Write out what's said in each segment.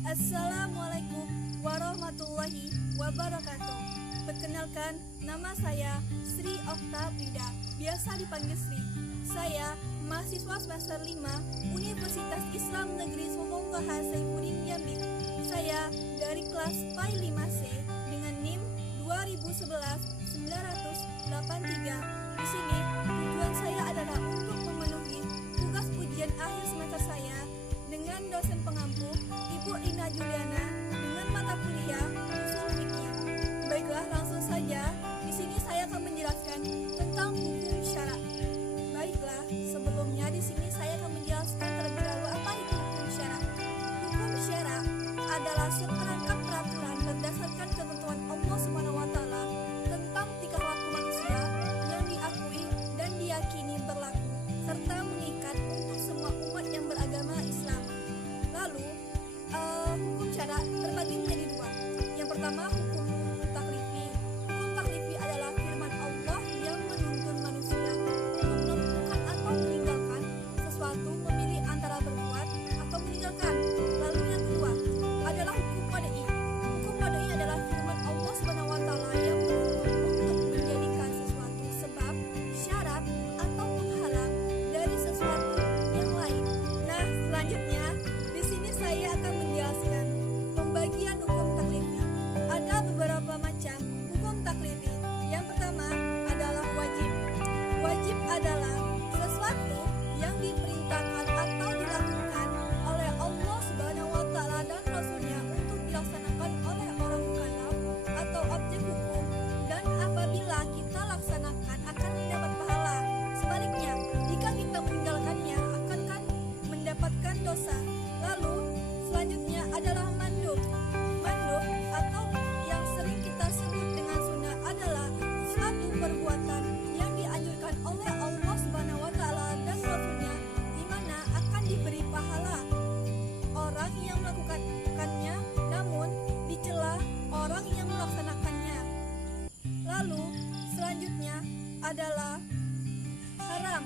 Assalamualaikum warahmatullahi wabarakatuh. Perkenalkan, nama saya Sri Okta Brida, biasa dipanggil Sri. Saya mahasiswa semester 5 Universitas Islam Negeri Somongaha Saifuddin Jambi. Saya dari kelas PAI 5C dengan NIM 2011-983. Di sini tujuan saya adalah untuk memenuhi tugas ujian akhir semester saya dengan dosen pengampu Ibu Rina Juliana dengan mata kuliah usul fikih. Baiklah, langsung saja. Di sini saya akan menjelaskan tentang hukum syara. Baiklah, sebelumnya di sini saya akan menjelaskan terlebih dahulu apa itu hukum syara. Hukum syara adalah seperangkat peraturan berdasarkan ketentuan Allah SWT tentang tingkah laku manusia yang diakui dan diyakini berlaku serta mengikat untuk semua umat yang beragama Islam. Lalu, hukum syara terbagi menjadi dua. Yang pertama, hukum taklifi. Hukum taklifi adalah firman Allah yang menuntun manusia untuk melakukan atau meninggalkan sesuatu, memilih antara berbuat atau meninggalkan. Lalu yang kedua adalah hukum wadai. Hukum wadai adalah firman Allah SWT yang menuntun untuk menjadikan sesuatu sebab, syarat, atau penghalang dari sesuatu yang lain. Nah, selanjutnya di sini saya akan menjelaskan pembagian hukum taklifi. Ada beberapa macam hukum taklifi. Yang pertama adalah wajib. Wajib adalah sesuatu yang diperintahkan atau dilakukan oleh Allah SWT dan Rasulnya untuk dilaksanakan oleh orang mukallaf atau objek hukum, dan apabila kita laksanakan akan mendapat pahala. Sebaliknya, jika kita meninggalkannya akan mendapatkan dosa. Lalu selanjutnya adalah mandub. Mandub atau yang sering kita sebut dengan sunnah adalah suatu perbuatan yang dianjurkan oleh Allah SWT dan Rasulnya, di mana akan diberi pahala orang yang melakukannya, namun dicela orang yang melaksanakannya. Lalu selanjutnya adalah haram.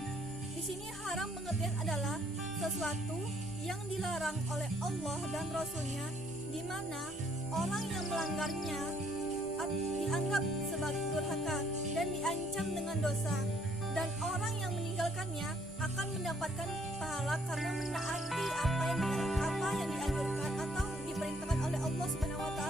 Di sini haram pengertian adalah sesuatu yang dilarang oleh Allah dan Rasulnya, di mana orang yang melanggarnya dianggap sebagai durhaka dan diancam dengan dosa, dan orang yang meninggalkannya akan mendapatkan pahala karena menaati apa yang dianjurkan atau diperintahkan oleh Allah SWT.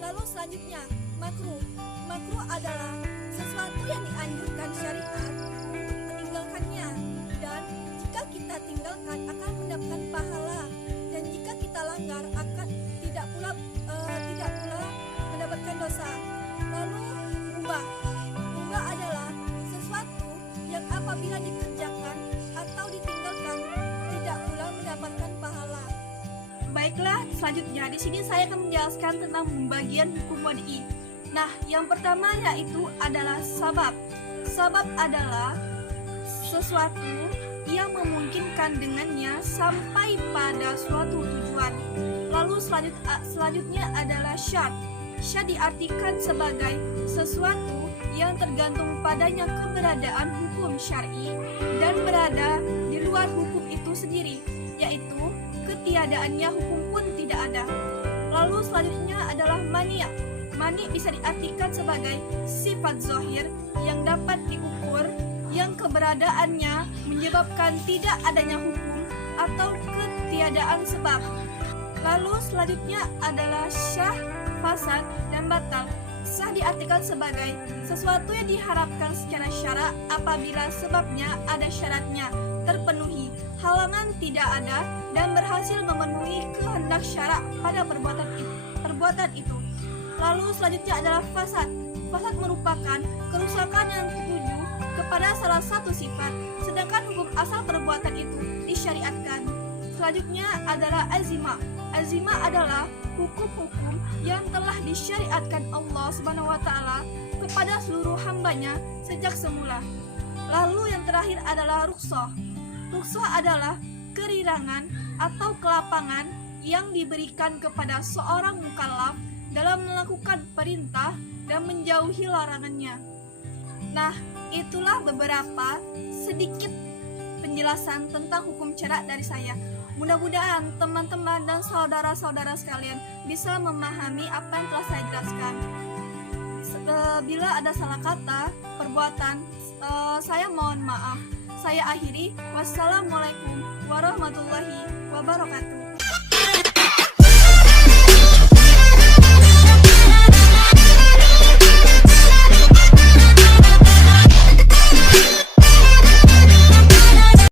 Lalu selanjutnya makruh. Makruh adalah sesuatu yang dianjurkan syariat untuk meninggalkannya, dan jika kita tinggalkan akan mendapatkan pahala, dan jika kita langgar akan tidak pula mendapatkan dosa. Lalu mubah. Mubah adalah sesuatu yang apabila dikerjakan atau ditinggalkan tidak pula mendapatkan pahala. Baiklah, selanjutnya di sini saya akan menjelaskan tentang pembagian hukum wadai. Nah, yang pertama yaitu adalah sabab. Sabab adalah sesuatu yang memungkinkan dengannya sampai pada suatu tujuan. Lalu selanjutnya adalah syart. Syart diartikan sebagai sesuatu yang tergantung padanya keberadaan hukum syar'i dan berada di luar hukum itu sendiri, yaitu ketiadaannya hukum pun tidak ada. Lalu selanjutnya adalah mani'. Mani' bisa diartikan sebagai sifat zahir yang dapat diukur, yang keberadaannya menyebabkan tidak adanya hukum atau ketiadaan sebab. Lalu selanjutnya adalah syah, fasad, dan batal. Syah diartikan sebagai sesuatu yang diharapkan secara syara apabila sebabnya ada syaratnya terpenuhi, halangan tidak ada, dan berhasil memenuhi kehendak syara pada perbuatan itu. Lalu selanjutnya adalah fasad. Fasad merupakan kerusakan yang tertuju kepada salah satu sifat, sedangkan hukum asal perbuatan itu disyariatkan. Selanjutnya adalah azimah. Azimah adalah hukum-hukum yang telah disyariatkan Allah SWT kepada seluruh hambanya sejak semula. Lalu yang terakhir adalah rukhsah. Rukhsah adalah kerirangan atau kelapangan yang diberikan kepada seorang mukallaf dalam melakukan perintah dan menjauhi larangannya. Nah, itulah beberapa sedikit penjelasan tentang hukum syara dari saya. Mudah-mudahan teman-teman dan saudara-saudara sekalian bisa memahami apa yang telah saya jelaskan. Bila ada salah kata, perbuatan, saya mohon maaf. Saya akhiri. Wassalamualaikum warahmatullahi wabarakatuh.